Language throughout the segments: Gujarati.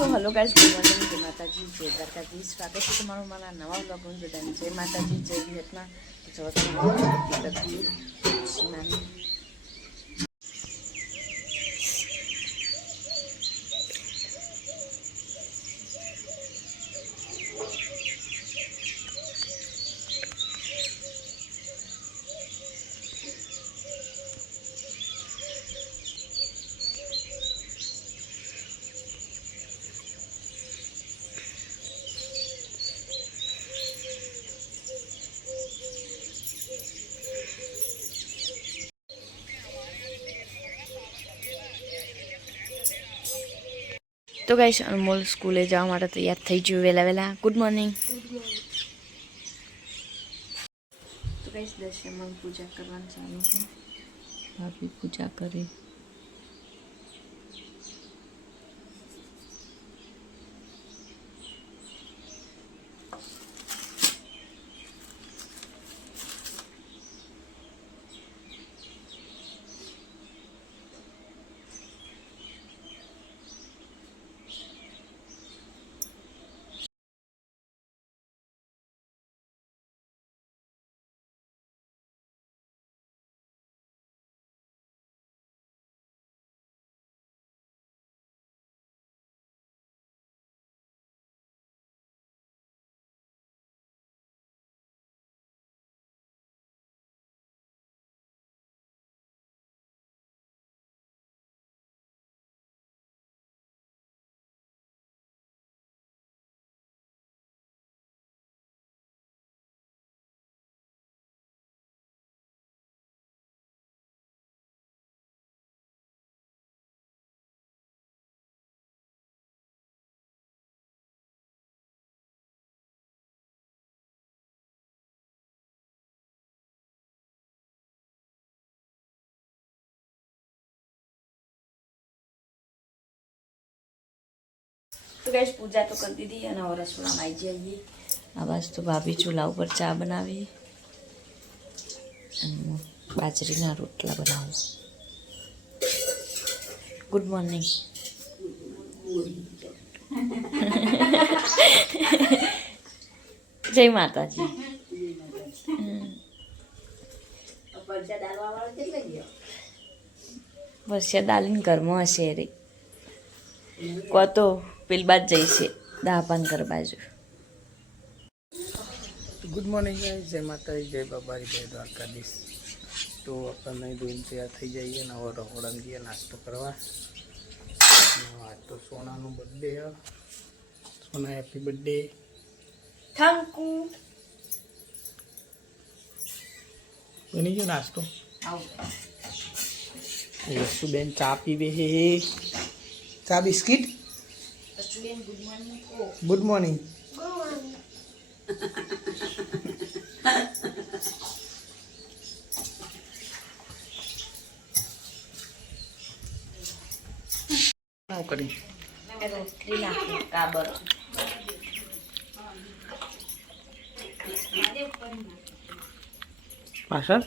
સો હલો ગાઈસ, ગુડ મોર્નિંગ, જય માતાજી, જય દ્વારકાધીશ. સ્વાગત છે તમારું મારા નવા બ્લોગમાં. બધાને જય માતાજી, જય વિહતના. ચલો તમે તો ગાઈસ, અનમોલ સ્કૂલે જવા માટે તૈયાર થઈ ગયું વહેલા. Good morning. તો ગાઈસ, દર્શનમાં પૂજા કરવાનું ચાલુ છે. ભાભી પૂજા કરે. तो गैस, पूजा तो कर दी है और रसोड़ा में आई जाइए. आवाज तो भाभी चूल्हा पर चा बनावी, बाजरीना रोटला बनाવું. Good morning. जय माताजी. વર્ષા દાલીને ઘરમાં હશે રે કો તો પેલી બાદ જઈશે દાપાન કર બાજુ. ગુડ મોર્નિંગ ગાઈસ, જય માતાજી, જય બાબારી, જય દ્વારકાધીશ. તો આપણે નહીં ધોઈને તૈયાર થઈ જઈએ ને હવે રહોડામાં જઈએ નાસ્તો કરવા. આજ તો સોનાનો બર્થડે છે. સોના હેપી બર્થડે. Thank you. બની ગયો નાસ્તો. યશુબેન ચા પીવે હે. ચા બિસ્કિટ. Good morning. શું કરી રોટલી નાખી કાબર. પાછળ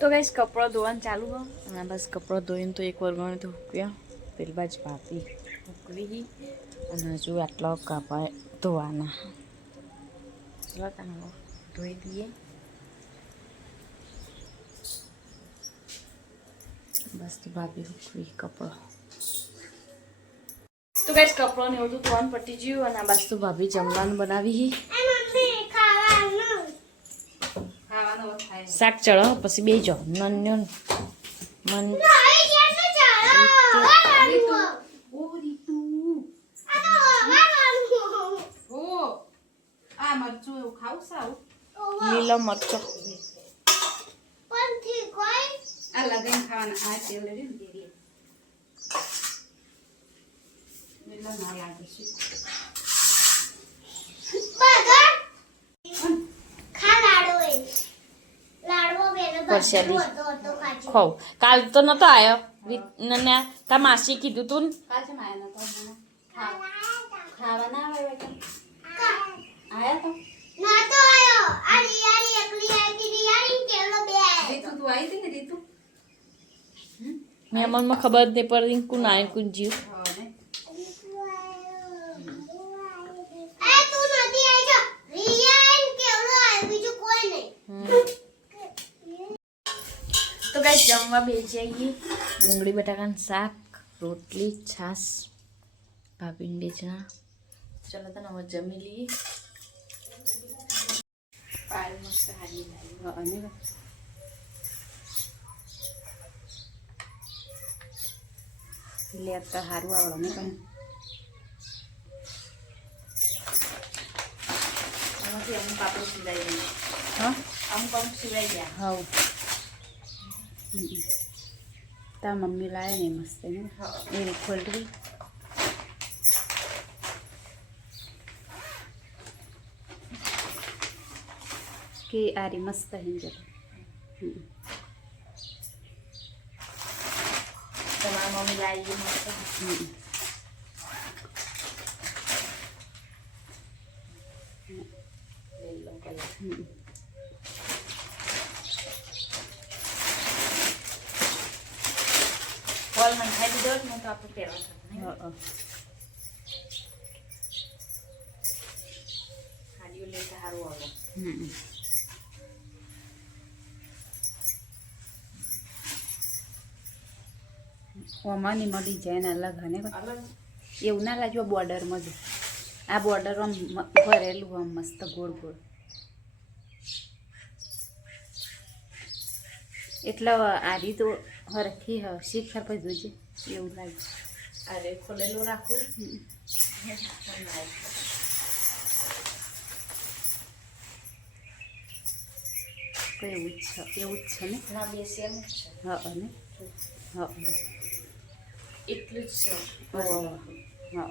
તો ગાઈસ, કપડો ધોવાનું ચાલુ હોય અને બસ કપડો ધોઈને તો એક વાર ગણે તો હુક્યા. પેલી બાજુ ભાભી હુકવી અને હજુ આટલા કાપા ધોવાના. ચલો તમે ધોઈ દઈએ. બસ તો ભાભી હુકવી કપડો. તો ગાઈસ, કપડો ને બધું ધોવાનું પટી ગયું અને બસ તો ભાભી જમવાનું બનાવી. શાક ચડો પછી બે જો નન મન લીલો મરચો પરસાદી ખાવ. કાલ તો નતો આવ્યો ને તા માસી કીધું તું ખાવા ના આવ્યો મહેમાનમાં ખબર જ નહીં પડતી કોણ આવે કોણ જીવ. તો ગાઈસ જમવા બેસી જઈએ. ડુંગળી બટાકાનું શાક, રોટલી, છાશ, ભાભીને બે જણા. ચલો તને હવે જમી લઈએ. પાલ મસ્ત હારી લાવી અને લે તો સારું આવડે ને પણ એમાંથી અમુક પાપડ સિલાઈ દઈએ. હા અમુક સિલાઈ ગયા. હા તા મમ્મી લાવે ને મસ્ત ને એ ખોલવી કે આરી મસ્ત હિંજર. તમારા મમ્મી લાવી ગઈ મસ્ત. લીલો કલર. બોલ મને ખાઈ દીધો ને તો આપણે પહેરવા થતું હાડીઓ લેતા સારું આવે. ઓમાની મળી જાય ને અલગ હને અલગ એવું ના લાગ્યું બોર્ડરમાં જ આ બોર્ડર આમ ભરેલું આમ મસ્ત ગોળ ગોળ એટલે આરી તો હરખી શીખર પછી જોજે એવું લાગે. અરે ખોલેલું રાખવું. તો એવું જ છે ને. ના બે સેમ જ છે. હા ને હા એટલું જ છે. હા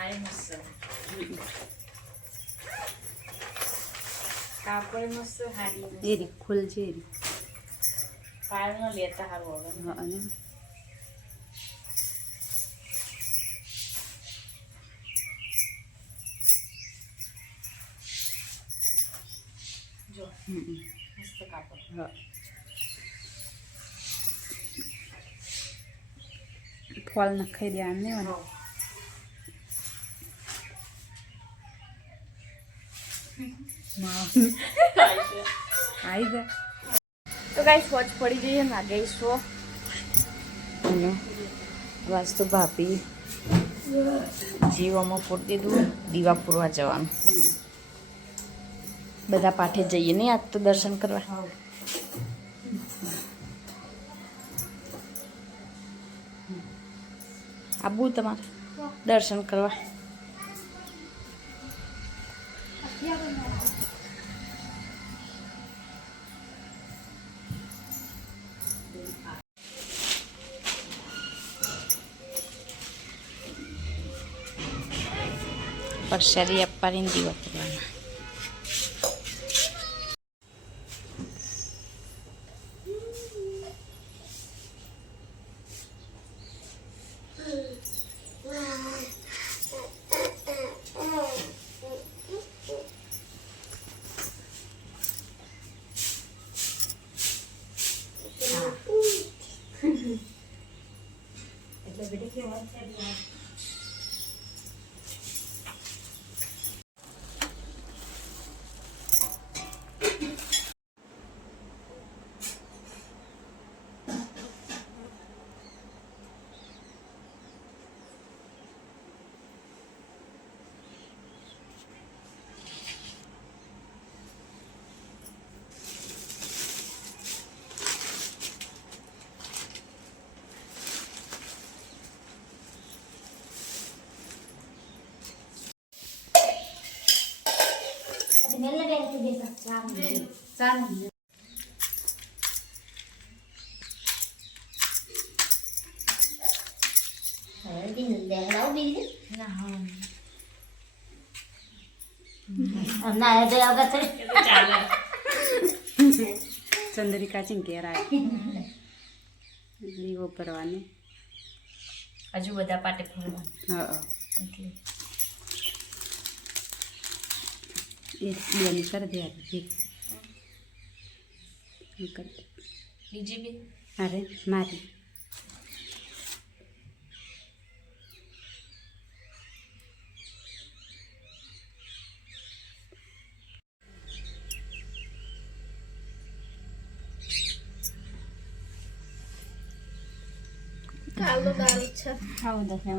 આ મસ્ત કાપડ મસ્ત હાડી એ રી ખુલ છે એ રી. પાયલનો લેતા સારું આવે. હા ને જો મસ્ત કાપડ. હા ફોલ નખાઈ દે આને આવી જા. તો ગાઈસ વોચ પડી જઈએ લાગે સો અને વાસ તો ભાભી જીવામાં પૂરી દીધું. દીવા પૂરવા જવાનું. બધા પાઠે જઈએ નહીં આજ તો દર્શન કરવા. આવું તમારે દર્શન કરવા. પરસાદી આપવાની દીવા કરવાના. ચંદ્રિકા ચિંકેરા દીવો કરવાની. હજુ બધા પાટે ફરવાનું હા એટલે એ બેન કરી દે બીજી બી અરે મારી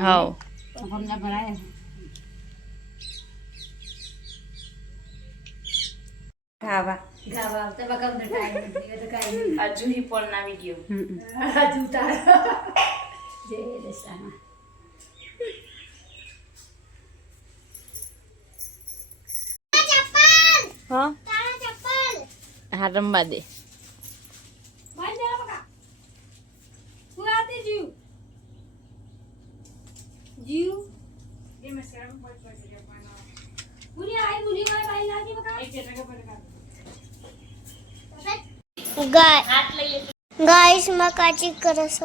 હાવ હમને ભરાય ખાવા ગાવા આવતા બગાવ ટાઈમ નથી તો કાઈ હજુ હી પણ ના વિડિયો હજુ તાર જય દશામાં હા હા રમવા દે गाइस मैं काची करस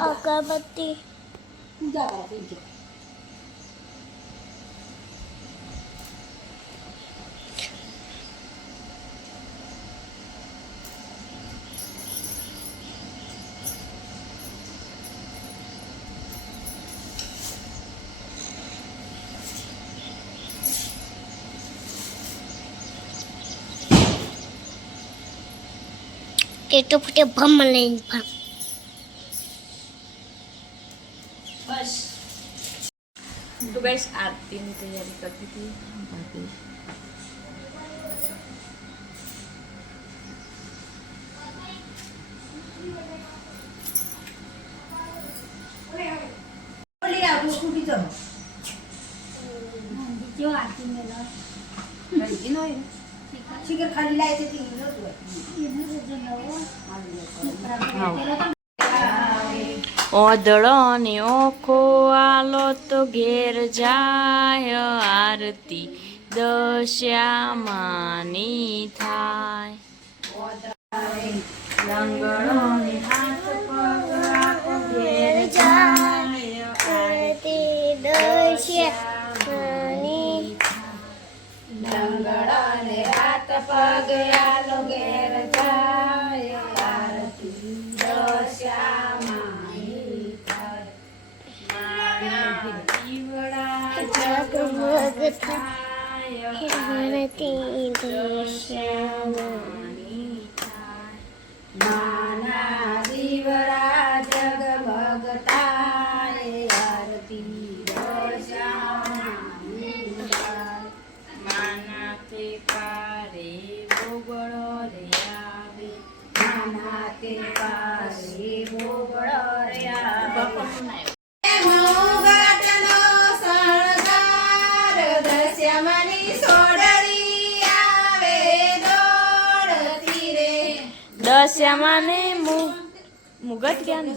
अगरबत्ती टेटो फुटे भम लेन भम बस तो गाइस आरती की तैयारी करती थी बाकी ઓદળો ને ઓખો આલો તો ઘેર જાય આરતી દશ્યામાની થાય લંગડો ને હાથ પગ આપો ઘેર જાય आरती दश्यामानी લંગડાને હાથ પગ આલો ઘેર જાય આરતી દશ્યામાની जगमग થાય आरती दश्यामानी માના દીવડા જગમગ થાય આરતી દશ્યામાની માના તે પારે બોગળો રે આવે માના તે પારે બોબળો રે આવે દશ્યામાને મુગટ ક્યાં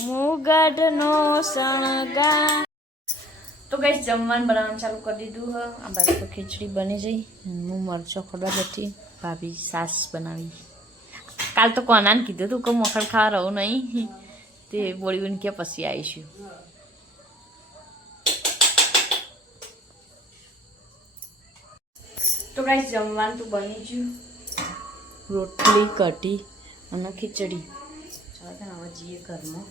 મુગટ નો શણગાર તો ગાઈસ જમવાનું બનાવવાનું ચાલુ કરી દીધું હ આ બાજુ તો ખીચડી બની જઈ હું મરચો ખોડવા બેઠી ભાભી સાસ બનાવી કાલ તો કોનાને કીધું તું કે મોખણ ખાવા રહું નહીં તે બોળી બની કે પછી આવીશું તો ગાઈસ જમવાનું તો બની ગયું રોટલી કઢી અને ખીચડી ચાલો ત્યાં હવે જઈએ ઘરમાં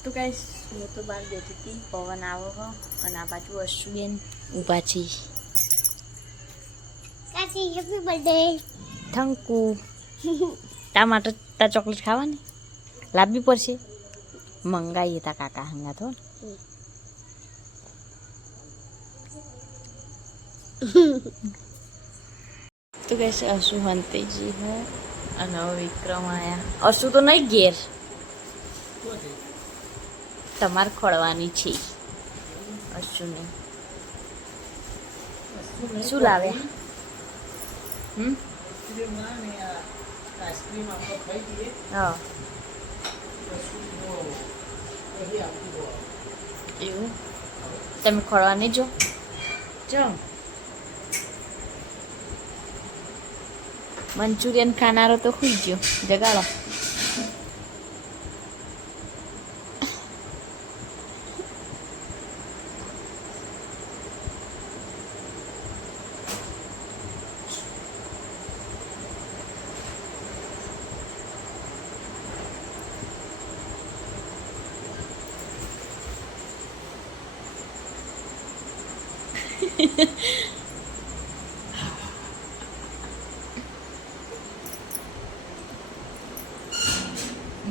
તો ગાઈસ હું તો બહાર બેઠી હતી પવન આવો હો અને આ બાજુ અશ્વિન ઊભા છે काची हैप्पी बर्थडे થેન્ક યુ તા માટે તા ચોકલેટ ખાવાની લાવવી પડશે મંગાઈએ તા કાકા હંગા તો તો કહેશે અશુ હંતેજી હે અને હવે વિક્રમ આયા અશુ તો નહીં ઘેર તમારે ખોળવાની છે અશુને શું લાવે હા એવું તમે ખોળવા નહીં જો મંચુરિયન ખાનારો તો ખુઈ ગયો જગાડો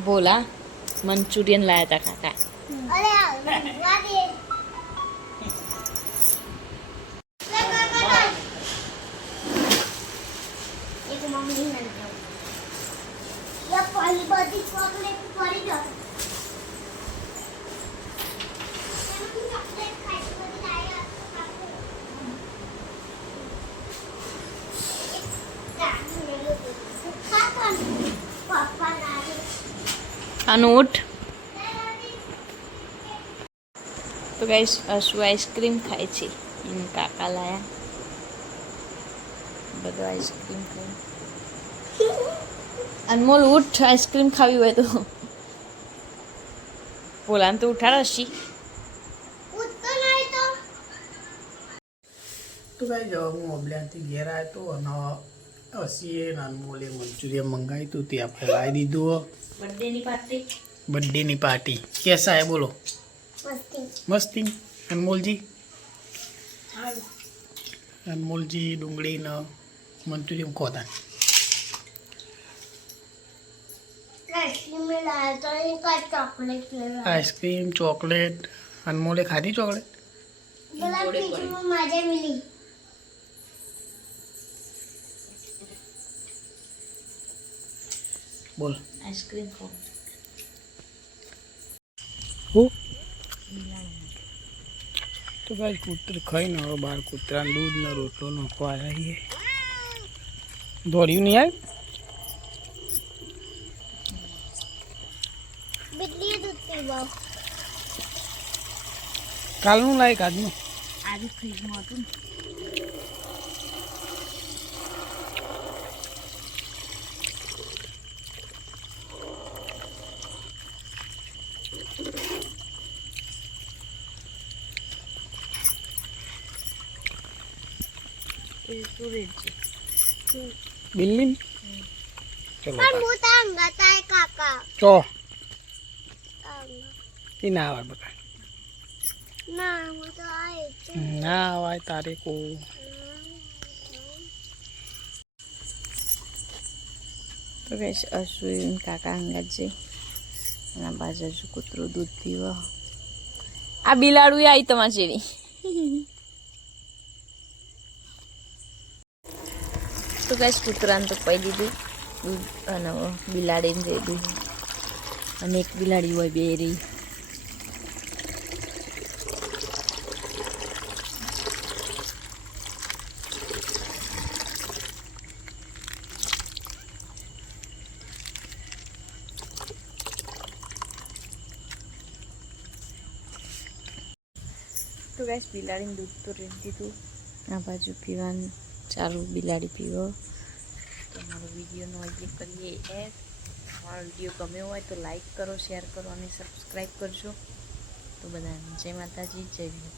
બોલા મંચુરિયન લાયા હતા કાકા. અરે આ ઊંઘવા દે. એક મમ્મી ને જાવ. યા પાલી બધી ચોકલેટ પડી ગયો. ચોકલેટ ખાઈ બધી લાયા. પાપા લાગે. અનૂઠ તો ગાઈસ અશુ આઈસ્ક્રીમ ખાય છે એને કાકા લાયા બધું આઈસ્ક્રીમ ખાય. અનમોલ ઉઠ આઈસ્ક્રીમ ખાવી હોય તો બોલાને તો ઉઠાડશી. ઉઠતો નહીં તો તો ભાઈ જવા હું અબલ્યાથી ઘેર આવ્યો તો અને હસીએ અનમોલે મંચુરિયન મંગાવ્યું હતું તે આપણે લાવી દીધું. બર્થડેની પાર્ટી બર્થડેની પાર્ટી કેસા હે બોલો? મસ્તી. મસ્તી. અનમોલજી અનમોલજી ડુંગળીને મંચુરિયન ખોતા આઈસ્ક્રીમ લાયા તો એક ચોકલેટ લેવા. આઈસ્ક્રીમ ચોકલેટ અનમોલે ખાધી ચોકલેટ. પેલા ફ્રીજમાં મજા મિલી. બોલ આઈસ્ક્રીમ ખાવ. હું તો ભાઈ કૂતરું ખાઈને હવે બહાર કૂતરાને દૂધ ને રોટલો નાખવા આવીએ. દોડ્યું નહીં આવે. બિલ્લી દૂધ પીવા. કાલનું લાયક આજનું આજે ફ્રીજમાં હતું ને બિલ્લી ચલો પણ હું તો અંગાતા કાકા. ચો અંગા. એ ના આવે બધા ના હું તો આય છે. ના આવે તારે કો તો ગાઈસ અશ્વિન કાકા અંગાત છે અને બાજુ હજુ કૂતરું દૂધ પીવા. આ બિલાડું આવી તમારી જેવી. તો ગાઈસ કૂતરાને તો પાઈ દીધું દૂધ અને બિલાડીને દઈ દીધું અને એક બિલાડી હોય બે રહી. તો ગાઈસ બિલાડીને દૂધ તો રેડી દીધું. આ બાજુ પીવાનું ચાલુ બિલાડી પીવો. તો મારો વિડીયોનો અહીં કરીએ એડ. મારો વિડીયો ગમ્યો હોય તો લાઈક કરો, શેર કરો અને સબસ્ક્રાઈબ કરજો. તો બધાને જય માતાજી, જય ભીમ.